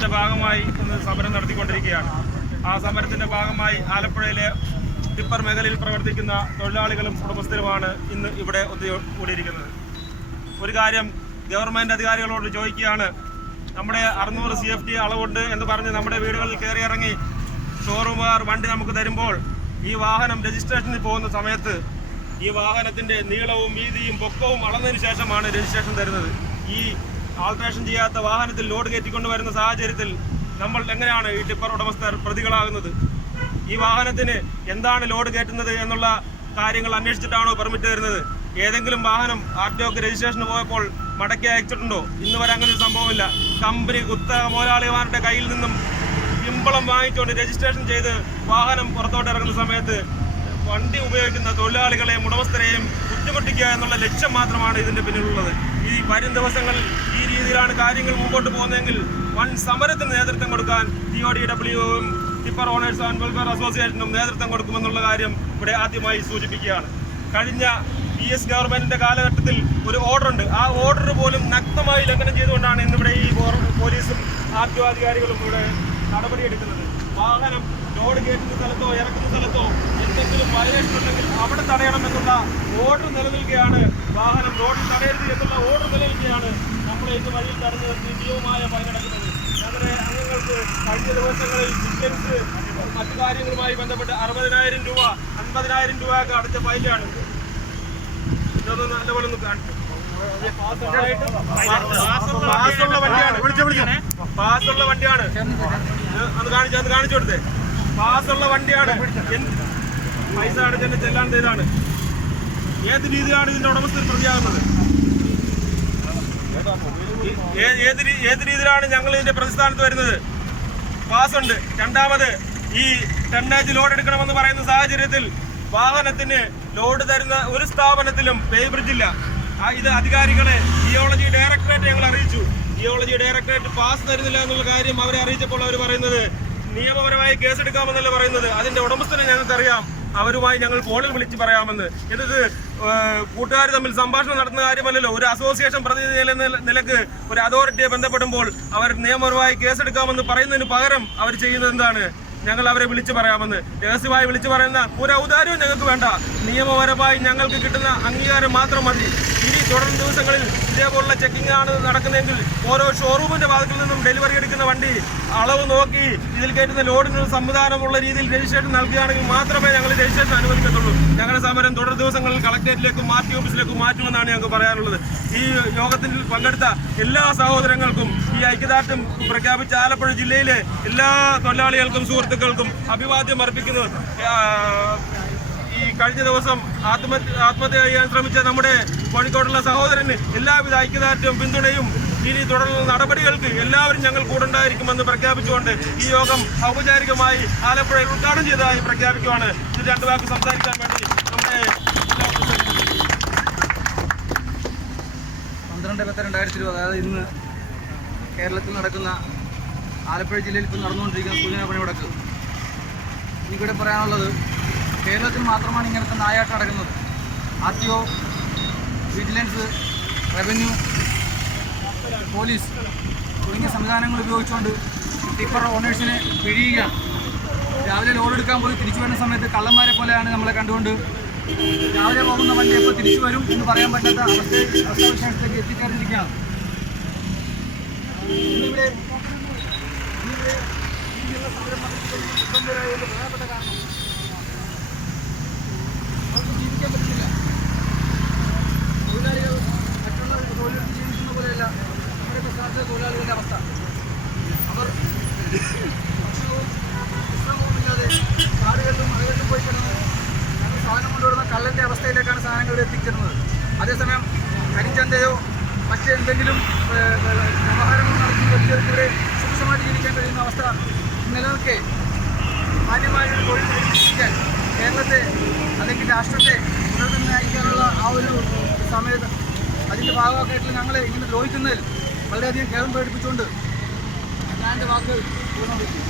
സമരത്തിന്റെ ഭാഗമായി ഇന്ന് സമരം നടത്തിക്കൊണ്ടിരിക്കുകയാണ്. ആ സമരത്തിന്റെ ഭാഗമായി ആലപ്പുഴയിലെ ടിപ്പർ മേഖലയിൽ പ്രവർത്തിക്കുന്ന തൊഴിലാളികളും ഉടമസ്ഥരുമാണ് ഇന്ന് ഇവിടെ ഒത്തുകൂടിയിരിക്കുന്നത്. ഒരു കാര്യം ഗവൺമെൻറ് അധികാരികളോട് ചോദിക്കുകയാണ്. നമ്മുടെ 600 CFT അളവുണ്ട് എന്ന് പറഞ്ഞ് നമ്മുടെ വീടുകളിൽ കയറി ഇറങ്ങി ഷോറൂമുകാർ വണ്ടി നമുക്ക് തരുമ്പോൾ ഈ വാഹനം രജിസ്ട്രേഷനിൽ പോകുന്ന സമയത്ത് ഈ വാഹനത്തിൻ്റെ നീളവും വീതിയും പൊക്കവും അളന്നതിന് ശേഷമാണ് രജിസ്ട്രേഷൻ തരുന്നത്. ഈ ആൾട്രേഷൻ ചെയ്യാത്ത വാഹനത്തിൽ ലോഡ് കയറ്റിക്കൊണ്ട് വരുന്ന സാഹചര്യത്തിൽ നമ്മൾ എങ്ങനെയാണ് ഈ ടിപ്പർ ഉടമസ്ഥർ പ്രതികളാകുന്നത്? ഈ വാഹനത്തിന് എന്താണ് ലോഡ് കയറ്റുന്നത് എന്നുള്ള കാര്യങ്ങൾ അന്വേഷിച്ചിട്ടാണോ പെർമിറ്റ് തരുന്നത്? ഏതെങ്കിലും വാഹനം RTOക്ക് രജിസ്ട്രേഷന് പോയപ്പോൾ മടക്കി അയച്ചിട്ടുണ്ടോ? ഇന്ന് വരെ അങ്ങനെ ഒരു സംഭവമില്ല. കമ്പനി കുത്തക മുതലാളിമാരുടെ കയ്യിൽ നിന്നും ശമ്പളം വാങ്ങിച്ചുകൊണ്ട് രജിസ്ട്രേഷൻ ചെയ്ത് വാഹനം പുറത്തോട്ട് ഇറങ്ങുന്ന സമയത്ത് വണ്ടി ഉപയോഗിക്കുന്ന തൊഴിലാളികളെയും ഉടമസ്ഥരെയും ബുദ്ധിമുട്ടിക്കുക എന്നുള്ള ലക്ഷ്യം മാത്രമാണ് ഇതിൻ്റെ പിന്നിലുള്ളത്. ഈ വരും ദിവസങ്ങളിൽ ഈ രീതിയിലാണ് കാര്യങ്ങൾ മുമ്പോട്ട് പോകുന്നതെങ്കിൽ വൻ സമരത്തിന് നേതൃത്വം കൊടുക്കാൻ TODWയും ടിപ്പർ ഓണേഴ്സ് ആൻഡ് വെൽഫെയർ അസോസിയേഷനും നേതൃത്വം കൊടുക്കുമെന്നുള്ള കാര്യം ഇവിടെ ആദ്യമായി സൂചിപ്പിക്കുകയാണ്. കഴിഞ്ഞ PS ഗവൺമെൻറ്റിൻ്റെ കാലഘട്ടത്തിൽ ഒരു ഓർഡറുണ്ട്. ആ ഓർഡർ പോലും നഗ്നമായി ലംഘനം ചെയ്തുകൊണ്ടാണ് ഇന്നിവിടെ ഈ പോലീസും RTO അധികാരികളും ഇവിടെ നടപടിയെടുക്കുന്നത്. വാഹനം ലോഡ് കയറ്റുന്ന സ്ഥലത്തോ ഇറക്കുന്ന സ്ഥലത്തോ എന്തെങ്കിലും വയലേഷൻ ഉണ്ടെങ്കിൽ അവിടെ തടയണമെന്നുള്ള ഓർഡർ നിലനിൽക്കുകയാണ്. വാഹനം റോഡിൽ തടയരുത് എന്നുള്ള ഓർഡർ നിലനിൽക്കുകയാണ് നമ്മളെ ഇന്ന് വഴിയിൽ തടഞ്ഞു നിർത്തി നിയമമായ പണി നടക്കുന്നത്. ഞങ്ങളുടെ അംഗങ്ങൾക്ക് കഴിഞ്ഞ ദിവസങ്ങളിൽ ടിക്കറ്റ്സ് മറ്റു കാര്യങ്ങളുമായി ബന്ധപ്പെട്ട് 60,000 രൂപ 50,000 രൂപയൊക്കെ അടച്ച ഫൈലാണ്. ഇതൊന്നും നല്ലപോലെ ഒന്ന് കാണിച്ചു. പാസുള്ള വണ്ടിയാണ് അത് കാണിച്ചു കൊടുത്തേ. പാസുള്ള വണ്ടിയാണ്. പൈസ അടച്ചതിന്റെ ചെല്ലാണ്ട് ഇതാണ്. ഏത് രീതിയിലാണ് ഇതിന്റെ ഉടമസ്ഥർ പ്രതിയാകുന്നത്? ഏത് രീതിയിലാണ് ഞങ്ങൾ ഇതിന്റെ പ്രതിസ്ഥാനത്ത് വരുന്നത്? പാസുണ്ട്. രണ്ടാമത് ഈ ടണ്ണേജ് ലോഡ് എടുക്കണമെന്ന് പറയുന്ന സാഹചര്യത്തിൽ വാഹനത്തിന് ലോഡ് തരുന്ന ഒരു സ്ഥാപനത്തിലും പേ ബ്രിഡ്ജില്ല. ഇത് അധികാരികളെ ജിയോളജി ഡയറക്ടറേറ്റ് ഞങ്ങൾ അറിയിച്ചു. ജിയോളജി ഡയറക്ടറേറ്റ് പാസ് തരുന്നില്ല എന്നുള്ള കാര്യം അവരെ അറിയിച്ചപ്പോൾ അവർ പറയുന്നത് നിയമപരമായി കേസെടുക്കാമെന്നല്ല പറയുന്നത്. അതിന്റെ ഉടമസ്ഥനെ ഞങ്ങൾക്കറിയാം. അവരുമായി ഞങ്ങൾ ഫോണിൽ വിളിച്ച് പറയാമെന്ന്. ഇത് കൂട്ടുകാർ തമ്മിൽ സംഭാഷണം നടത്തുന്ന കാര്യമല്ലല്ലോ. ഒരു അസോസിയേഷൻ പ്രതിനിധി നിലക്ക് ഒരു അതോറിറ്റിയെ ബന്ധപ്പെടുമ്പോൾ അവർ നിയമപരമായി കേസെടുക്കാമെന്ന് പറയുന്നതിന് പകരം അവർ ചെയ്യുന്നത് എന്താണ്? ഞങ്ങൾ അവരെ വിളിച്ചു പറയാമെന്ന്. രഹസ്യമായി വിളിച്ചു പറയുന്ന ഒരു ഔദാര്യവും ഞങ്ങൾക്ക് വേണ്ട. നിയമപരമായി ഞങ്ങൾക്ക് കിട്ടുന്ന അംഗീകാരം മാത്രം മതി. ഇനി തുടർന്ന ദിവസങ്ങളിൽ ഇതേപോലുള്ള ചെക്കിംഗ് ആണ് നടക്കുന്നതെങ്കിൽ ഓരോ ഷോറൂമിന്റെ ഭാഗത്തിൽ നിന്നും ഡെലിവറി എടുക്കുന്ന വണ്ടി അളവ് നോക്കി ഇതിൽ കയറ്റുന്ന ലോഡിനുള്ള സംവിധാനമുള്ള രീതിയിൽ രജിസ്ട്രേഷൻ നൽകുകയാണെങ്കിൽ മാത്രമേ ഞങ്ങൾ രജിസ്ട്രേഷൻ അനുവദിക്കത്തുള്ളൂ. ഞങ്ങളുടെ സമരം തുടർ ദിവസങ്ങളിൽ കളക്ടറേറ്റിലേക്കും RTO ഓഫീസിലേക്കും മാറ്റുമെന്നാണ് ഞങ്ങൾക്ക് പറയാനുള്ളത്. ഈ യോഗത്തിൽ പങ്കെടുത്ത എല്ലാ സഹോദരങ്ങൾക്കും ഈ ഐക്യദാർഢ്യം പ്രഖ്യാപിച്ച ആലപ്പുഴ ജില്ലയിലെ എല്ലാ തൊഴിലാളികൾക്കും സുഹൃത്തുക്കൾക്കും അഭിവാദ്യം അർപ്പിക്കുന്നു. ഈ കഴിഞ്ഞ ദിവസം ആത്മഹത്യ ചെയ്യാൻ ശ്രമിച്ച നമ്മുടെ കോഴിക്കോടുള്ള സഹോദരന് എല്ലാവിധ ഐക്യദാർഢ്യവും പിന്തുണയും ഇനി തുടർന്നുള്ള നടപടികൾക്ക് എല്ലാവരും ഞങ്ങൾ കൂടെ ഉണ്ടായിരിക്കുമെന്ന് പ്രഖ്യാപിച്ചുകൊണ്ട് ഈ യോഗം ഔപചാരികമായി ആലപ്പുഴയിൽ ഉദ്ഘാടനം ചെയ്തതായി പ്രഖ്യാപിക്കുകയാണ്. ഇത് 2 വാക്ക് സംസാരിക്കാൻ വേണ്ടി നമ്മുടെ 12/10/2020 അതായത് ഇന്ന് കേരളത്തിൽ നടക്കുന്ന ആലപ്പുഴ ജില്ലയിൽ ഇപ്പോൾ നടന്നുകൊണ്ടിരിക്കുന്ന സൂചനാ പണിമുടക്ക് എനിക്കിവിടെ പറയാനുള്ളത്, കേരളത്തിൽ മാത്രമാണ് ഇങ്ങനത്തെ നായാട്ടം നടക്കുന്നത്. RTO, വിജിലൻസ്, റവന്യൂ, പോലീസ് തുടങ്ങിയ സംവിധാനങ്ങൾ ഉപയോഗിച്ചുകൊണ്ട് ടിപ്പർ ഓണേഴ്സിനെ പിഴിയുകയാണ്. രാവിലെ ലോഡ് എടുക്കാൻ പോയി തിരിച്ചു വരുന്ന സമയത്ത് കള്ളന്മാരെ പോലെയാണ് നമ്മളെ കണ്ടുകൊണ്ട് രാവിലെ പോകുന്ന വണ്ടി എപ്പോൾ തിരിച്ചു വരും എന്ന് പറയാൻ പറ്റാത്ത അവസ്ഥാവിശേഷത്തേക്ക് എത്തിച്ചേർന്നിരിക്കുകയാണ്. ഇവിടെ പ്രധാനപ്പെട്ട കാരണം അവർക്ക് ജീവിക്കാൻ പറ്റുന്നില്ല. തൊഴിലാളികൾ മറ്റുള്ള തൊഴിലെടുത്ത് ജീവിക്കുന്ന പോലെയല്ല ഇവിടുത്തെ സ്ഥലത്തെ തൊഴിലാളികളുടെ അവസ്ഥ. അവർ ഭക്ഷണവും വിശ്രമവുമില്ലാതെ കാടുകളിലും മലകളിലും പോയി കിടന്ന് ഞങ്ങൾ സാധനം കൊണ്ടുവരുന്ന കള്ളൻ്റെ അവസ്ഥയിലേക്കാണ് സാധനങ്ങൾ ഇവിടെ എത്തിച്ചേരുന്നത്. അതേസമയം കരിഞ്ചന്തയോ മറ്റെന്തെങ്കിലും വ്യവഹാരങ്ങൾ നടത്തി വലിയവർക്കിവിടെ സുഖമായിട്ട് ജീവിക്കാൻ കഴിയുന്ന അവസ്ഥ നിലനിൽക്കെ മാന്യമായൊരു തൊഴിൽ നേടിക്കാൻ കേരളത്തെ അല്ലെങ്കിൽ രാഷ്ട്രത്തെ ഉണർന്നു നയിക്കാനുള്ള ആ ഒരു സമയത്ത് അതിൻ്റെ ഭാഗമായിട്ട് ഞങ്ങളെ ഇങ്ങനെ ദ്രോഹിക്കുന്നതിൽ വളരെയധികം ഖേദം പ്രകടിപ്പിച്ചുകൊണ്ട് ഞാൻ എൻ്റെ വാക്ക് പൂർണ്ണമാക്കി.